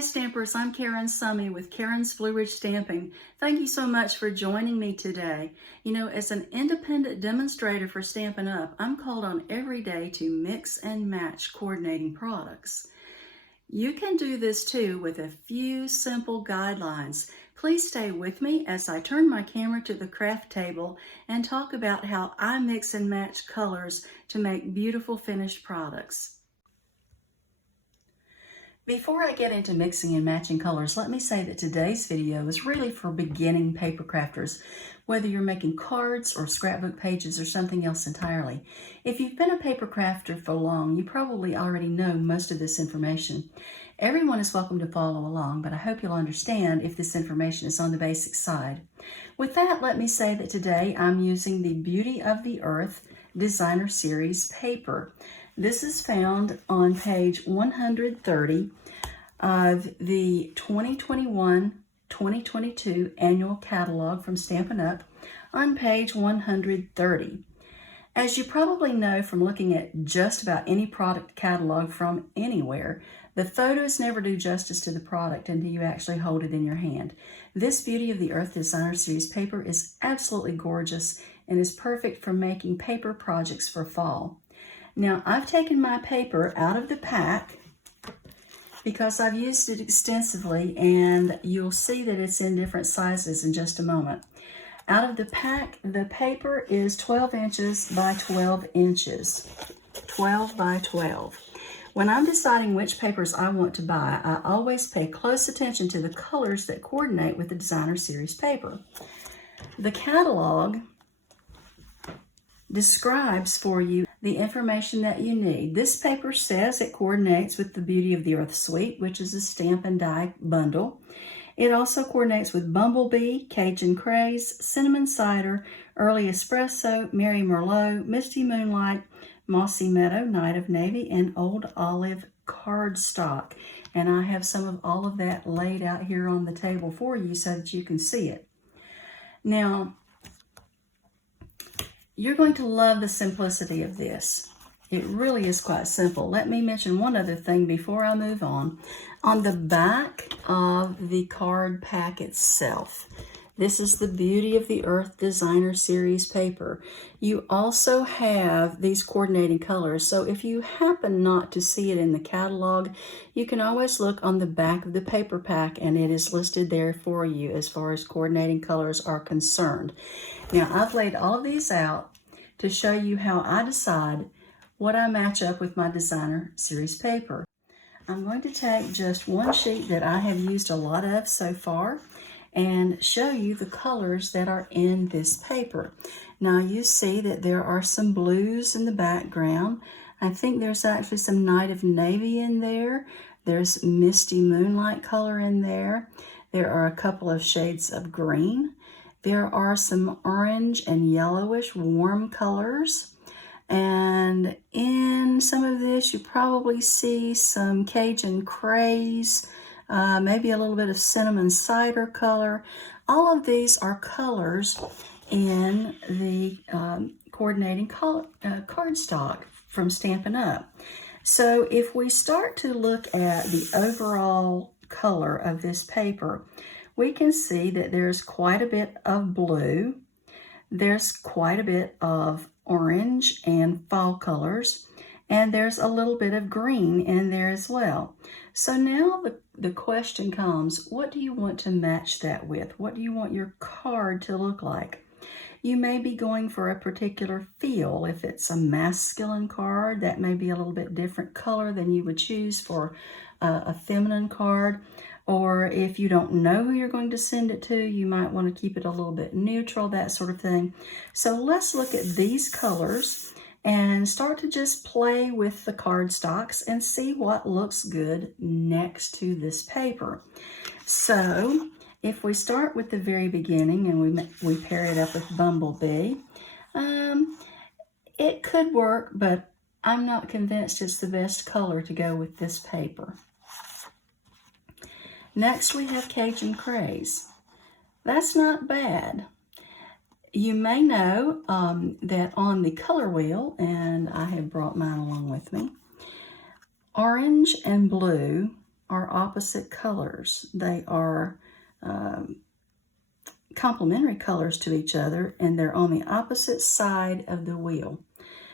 Hi Stampers, I'm Karen Summy with Karen's Blue Ridge Stamping. Thank you so much for joining me today. You know, as an independent demonstrator for Stampin' Up, I'm called on every day to mix and match coordinating products. You can do this too with a few simple guidelines. Please stay with me as I turn my camera to the craft table and talk about how I mix and match colors to make beautiful finished products. Before I get into mixing and matching colors, let me say that today's video is really for beginning paper crafters, whether you're making cards or scrapbook pages or something else entirely. If you've been a paper crafter for long, you probably already know most of this information. Everyone is welcome to follow along, but I hope you'll understand if this information is on the basic side. With that, let me say that today I'm using the Beauty of the Earth Designer Series paper. This is found on page 130 of the 2021-2022 annual catalog from Stampin' Up! On page 130. As you probably know from looking at just about any product catalog from anywhere, the photos never do justice to the product until you actually hold it in your hand. This Beauty of the Earth Designer Series paper is absolutely gorgeous and is perfect for making paper projects for fall. Now, I've taken my paper out of the pack because I've used it extensively, and you'll see that it's in different sizes in just a moment. Out of the pack, the paper is 12 inches by 12 inches. 12 by 12. When I'm deciding which papers I want to buy, I always pay close attention to the colors that coordinate with the Designer Series paper. The catalog describes for you the information that you need. This paper says it coordinates with the Beauty of the Earth Suite, which is a stamp and die bundle. It also coordinates with Bumblebee, Cajun Craze, Cinnamon Cider, Early Espresso, Mary Merlot, Misty Moonlight, Mossy Meadow, Night of Navy, and Old Olive cardstock. And I have some of all of that laid out here on the table for you so that you can see it. Now, you're going to love the simplicity of this. It really is quite simple. Let me mention one other thing before I move on. On the back of the card pack itself, this is the Beauty of the Earth Designer Series paper. You also have these coordinating colors, so if you happen not to see it in the catalog, you can always look on the back of the paper pack and it is listed there for you as far as coordinating colors are concerned. Now, I've laid all of these out to show you how I decide what I match up with my Designer Series paper. I'm going to take just one sheet that I have used a lot of so far and show you the colors that are in this paper. Now, you see that there are some blues in the background. I think there's actually some Night of Navy in there. There's Misty Moonlight color in there. There are a couple of shades of green. There are some orange and yellowish warm colors. And in some of this, you probably see some Cajun Craze, maybe a little bit of Cinnamon Cider color. All of these are colors in the coordinating cardstock from Stampin' Up! So if we start to look at the overall color of this paper, we can see that there's quite a bit of blue, there's quite a bit of orange and fall colors, and there's a little bit of green in there as well. So now the question comes, what do you want to match that with? What do you want your card to look like? You may be going for a particular feel. If it's a masculine card, that may be a little bit different color than you would choose for a feminine card. Or if you don't know who you're going to send it to, you might want to keep it a little bit neutral, that sort of thing. So let's look at these colors and start to just play with the cardstocks and see what looks good next to this paper. So if we start with the very beginning and we pair it up with Bumblebee, it could work, but I'm not convinced it's the best color to go with this paper. Next, we have Cajun Craze. That's not bad. You may know that on the color wheel, and I have brought mine along with me, orange and blue are opposite colors. They are complementary colors to each other, and they're on the opposite side of the wheel.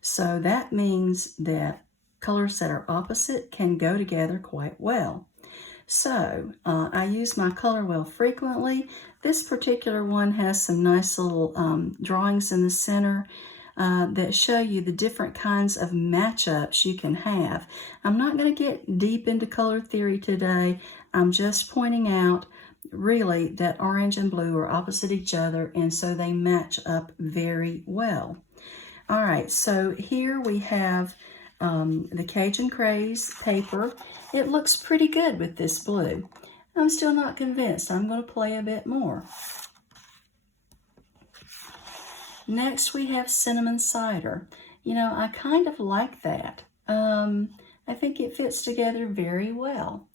So that means that colors that are opposite can go together quite well. So I use my color wheel frequently. This particular one has some nice little drawings in the center that show you the different kinds of matchups you can have. I'm not going to get deep into color theory today. I'm just pointing out really that orange and blue are opposite each other, and so they match up very well. All right, so here we have the Cajun Craze paper. It looks pretty good with this blue. I'm still not convinced. I'm going to play a bit more. Next we have cinnamon cider. You know, I kind of like that. I think it fits together very well.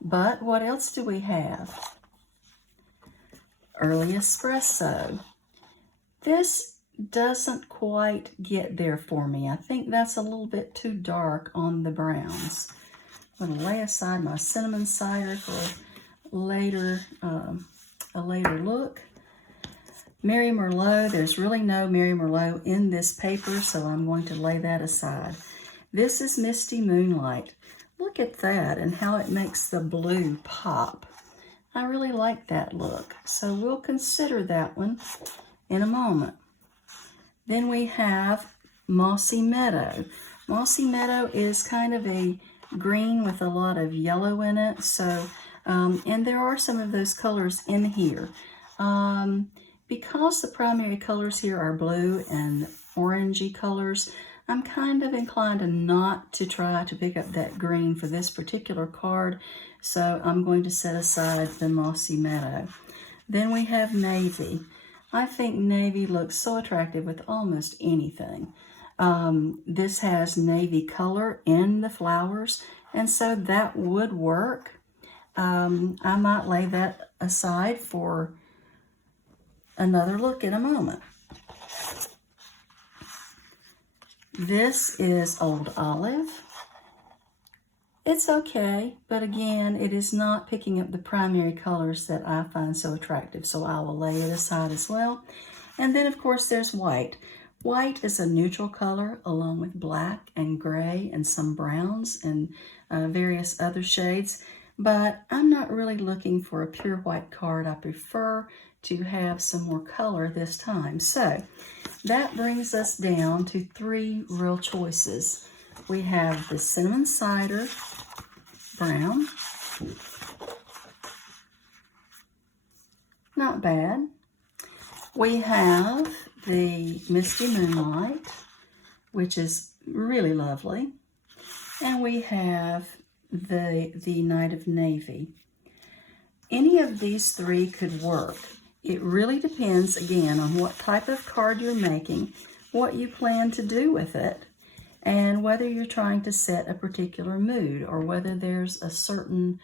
But what else do we have? Early espresso. This doesn't quite get there for me. I think that's a little bit too dark on the browns. I'm going to lay aside my cinnamon cider for later, a later look. Mary Merlot, there's really no Mary Merlot in this paper, so I'm going to lay that aside. This is Misty Moonlight. Look at that and how it makes the blue pop. I really like that look, so we'll consider that one in a moment. Then we have Mossy Meadow. Mossy Meadow is kind of a green with a lot of yellow in it, so and there are some of those colors in here. Because the primary colors here are blue and orangey colors, I'm kind of inclined not to try to pick up that green for this particular card, so I'm going to set aside the Mossy Meadow. Then we have Navy. I think navy looks so attractive with almost anything. This has navy color in the flowers, and so that would work. I might lay that aside for another look in a moment. This is Old Olive. It's okay, but again, it is not picking up the primary colors that I find so attractive, so I will lay it aside as well. And then, of course, there's white. White is a neutral color along with black and gray and some browns and various other shades, but I'm not really looking for a pure white card. I prefer to have some more color this time. So that brings us down to 3 real choices. We have the Cinnamon Cider Brown. Not bad. We have the Misty Moonlight, which is really lovely. And we have the Night of Navy. Any of these 3 could work. It really depends, again, on what type of card you're making, what you plan to do with it, and whether you're trying to set a particular mood or whether there's a certain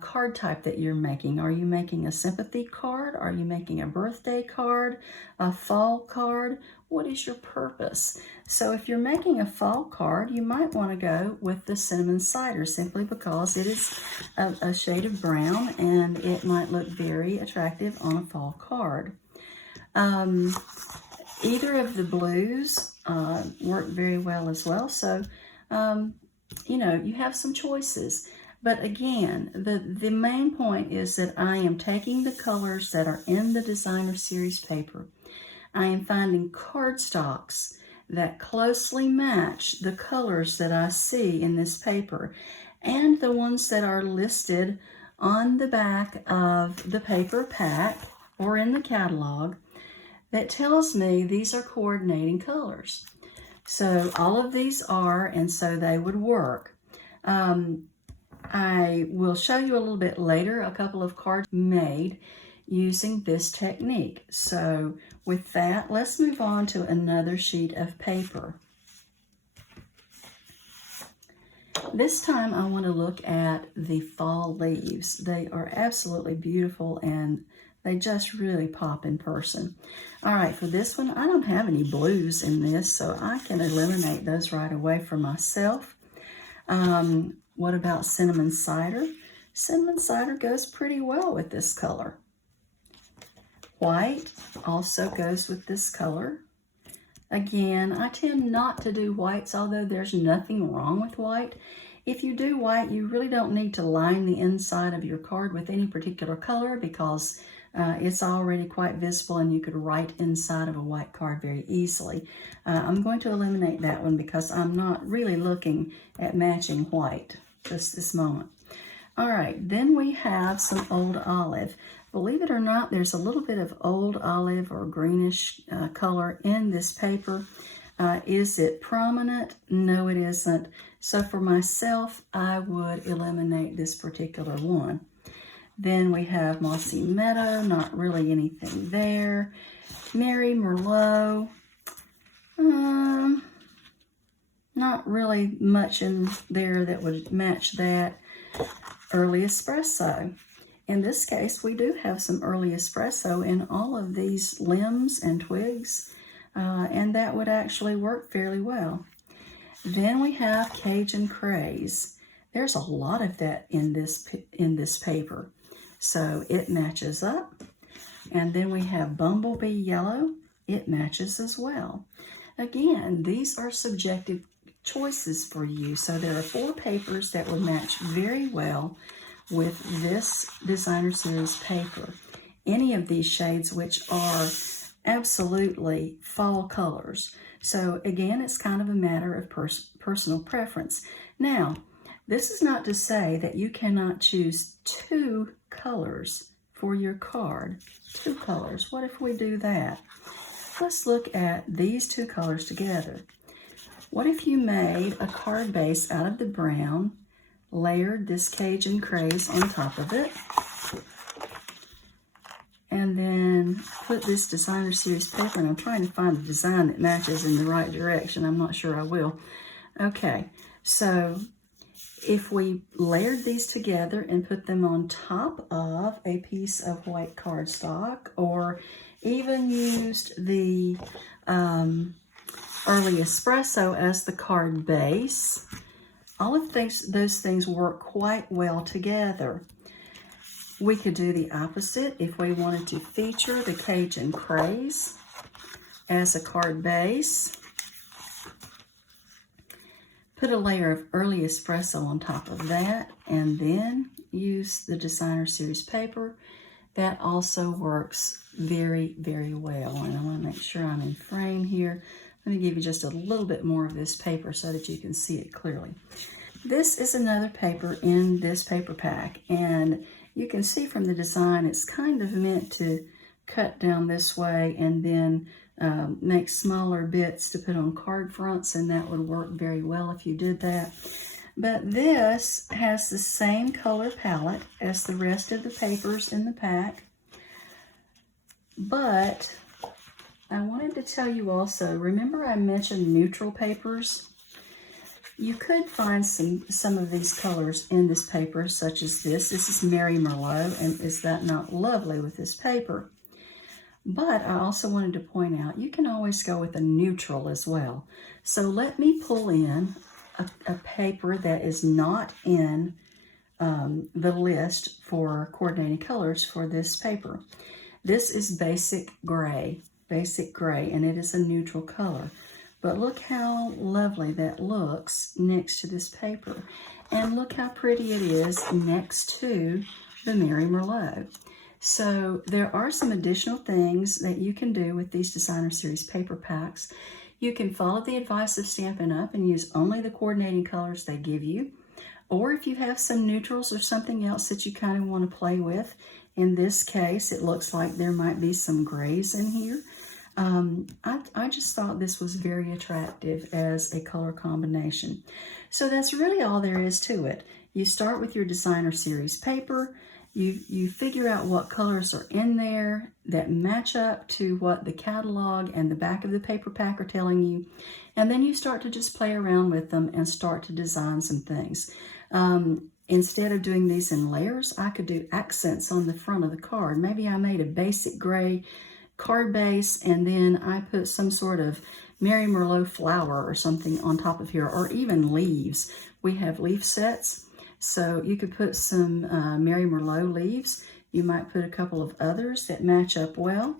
card type that you're making. Are you making a sympathy card? Are you making a birthday card? A fall card? What is your purpose? So if you're making a fall card, you might want to go with the Cinnamon Cider simply because it is a shade of brown and it might look very attractive on a fall card. Either of the blues work very well as well. So, you know, you have some choices. But again, the main point is that I am taking the colors that are in the designer series paper. I am finding cardstocks that closely match the colors that I see in this paper and the ones that are listed on the back of the paper pack or in the catalog that tells me these are coordinating colors. So all of these are, and so they would work. I will show you a little bit later a couple of cards made using this technique. So with that, let's move on to another sheet of paper. This time I want to look at the fall leaves. They are absolutely beautiful and they just really pop in person. All right, for this one, I don't have any blues in this, so I can eliminate those right away for myself. What about cinnamon cider? Cinnamon cider goes pretty well with this color. White also goes with this color. Again, I tend not to do whites, although there's nothing wrong with white. If you do white, you really don't need to line the inside of your card with any particular color because it's already quite visible and you could write inside of a white card very easily. I'm going to eliminate that one because I'm not really looking at matching white just this moment. All right, then we have some old olive. Believe it or not, there's a little bit of old olive or greenish color in this paper. Is it prominent? No, it isn't. So for myself, I would eliminate this particular one. Then we have Mossy Meadow, not really anything there. Mary Merlot, not really much in there that would match that. Early Espresso. In this case, we do have some early espresso in all of these limbs and twigs, and that would actually work fairly well. Then we have Cajun Craze. There's a lot of that in this paper, so it matches up. And then we have Bumblebee Yellow. It matches as well. Again, these are subjective choices for you. So there are 4 papers that will match very well with this designer series paper. Any of these shades, which are absolutely fall colors. So again, it's kind of a matter of personal preference. Now, this is not to say that you cannot choose 2 colors for your card. 2 colors. What if we do that? Let's look at these 2 colors together. What if you made a card base out of the brown, layered this Cajun Craze on top of it, and then put this designer series paper, and I'm trying to find a design that matches in the right direction. I'm not sure I will. Okay, so if we layered these together and put them on top of a piece of white cardstock, or even used the Early Espresso as the card base, all of those things work quite well together. We could do the opposite if we wanted to feature the Cajun Craze as a card base. Put a layer of Early Espresso on top of that, and then use the designer series paper. That also works very, very well. And I want to make sure I'm in frame here. Let me give you just a little bit more of this paper so that you can see it clearly. This is another paper in this paper pack, and you can see from the design it's kind of meant to cut down this way and then make smaller bits to put on card fronts, and that would work very well if you did that. But this has the same color palette as the rest of the papers in the pack. But I wanted to tell you also, remember I mentioned neutral papers? You could find some of these colors in this paper, such as this. This is Mary Merlot, and is that not lovely with this paper? But I also wanted to point out, you can always go with a neutral as well. So let me pull in a paper that is not in the list for coordinating colors for this paper. This is basic gray, and it is a neutral color. But look how lovely that looks next to this paper. And look how pretty it is next to the Mary Merlot. So there are some additional things that you can do with these designer series paper packs. You can follow the advice of Stampin' Up! And use only the coordinating colors they give you. Or if you have some neutrals or something else that you kind of want to play with, in this case, it looks like there might be some grays in here. I just thought this was very attractive as a color combination. So that's really all there is to it. You start with your designer series paper. You figure out what colors are in there that match up to what the catalog and the back of the paper pack are telling you. And then you start to just play around with them and start to design some things. Instead of doing these in layers, I could do accents on the front of the card. Maybe I made a basic gray card base and then I put some sort of Mary Merlot flower or something on top of here, or even leaves we have leaf sets. So you could put some Mary Merlot leaves. You might put a couple of others that match up well.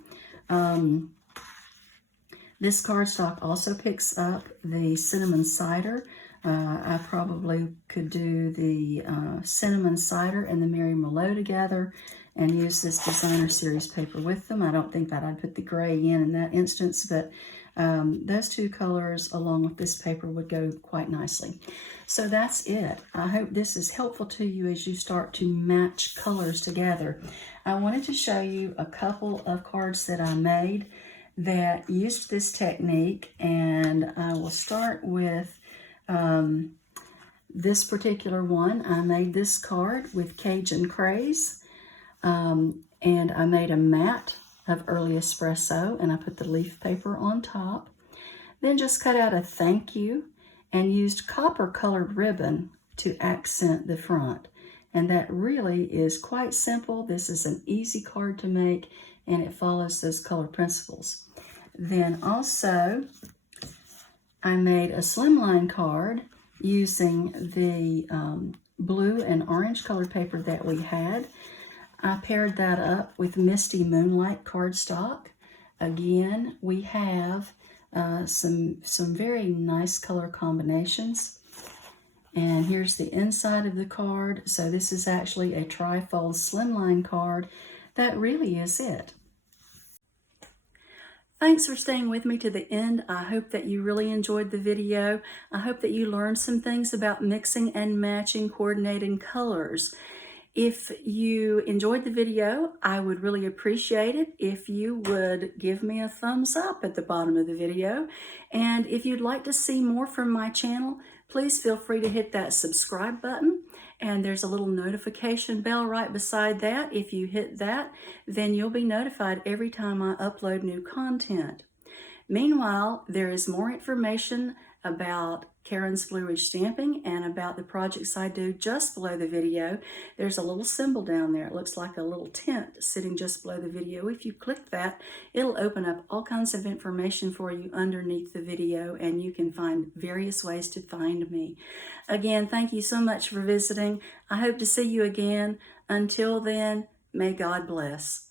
This cardstock also picks up the cinnamon cider. I probably could do the cinnamon cider and the Mary Merlot together and use this designer series paper with them. I don't think that I'd put the gray in that instance, but those two colors along with this paper would go quite nicely. So that's it. I hope this is helpful to you as you start to match colors together. I wanted to show you a couple of cards that I made that used this technique, and I will start with this particular one. I made this card with Cajun Craze, and I made a mat of early espresso, and I put the leaf paper on top. Then just cut out a thank you and used copper colored ribbon to accent the front. And that really is quite simple. This is an easy card to make, and it follows those color principles. Then also, I made a slimline card using the blue and orange colored paper that we had. I paired that up with Misty Moonlight cardstock. Again, we have some very nice color combinations. And here's the inside of the card. So this is actually a tri-fold slimline card. That really is it. Thanks for staying with me to the end. I hope that you really enjoyed the video. I hope that you learned some things about mixing and matching coordinating colors. If you enjoyed the video, I would really appreciate it if you would give me a thumbs up at the bottom of the video. And if you'd like to see more from my channel, please feel free to hit that subscribe button. And there's a little notification bell right beside that. If you hit that, then you'll be notified every time I upload new content. Meanwhile, there is more information about Karen's Blue Ridge Stamping and about the projects I do just below the video. There's a little symbol down there. It looks like a little tent sitting just below the video. If you click that, it'll open up all kinds of information for you underneath the video, and you can find various ways to find me. Again, thank you so much for visiting. I hope to see you again. Until then, may God bless.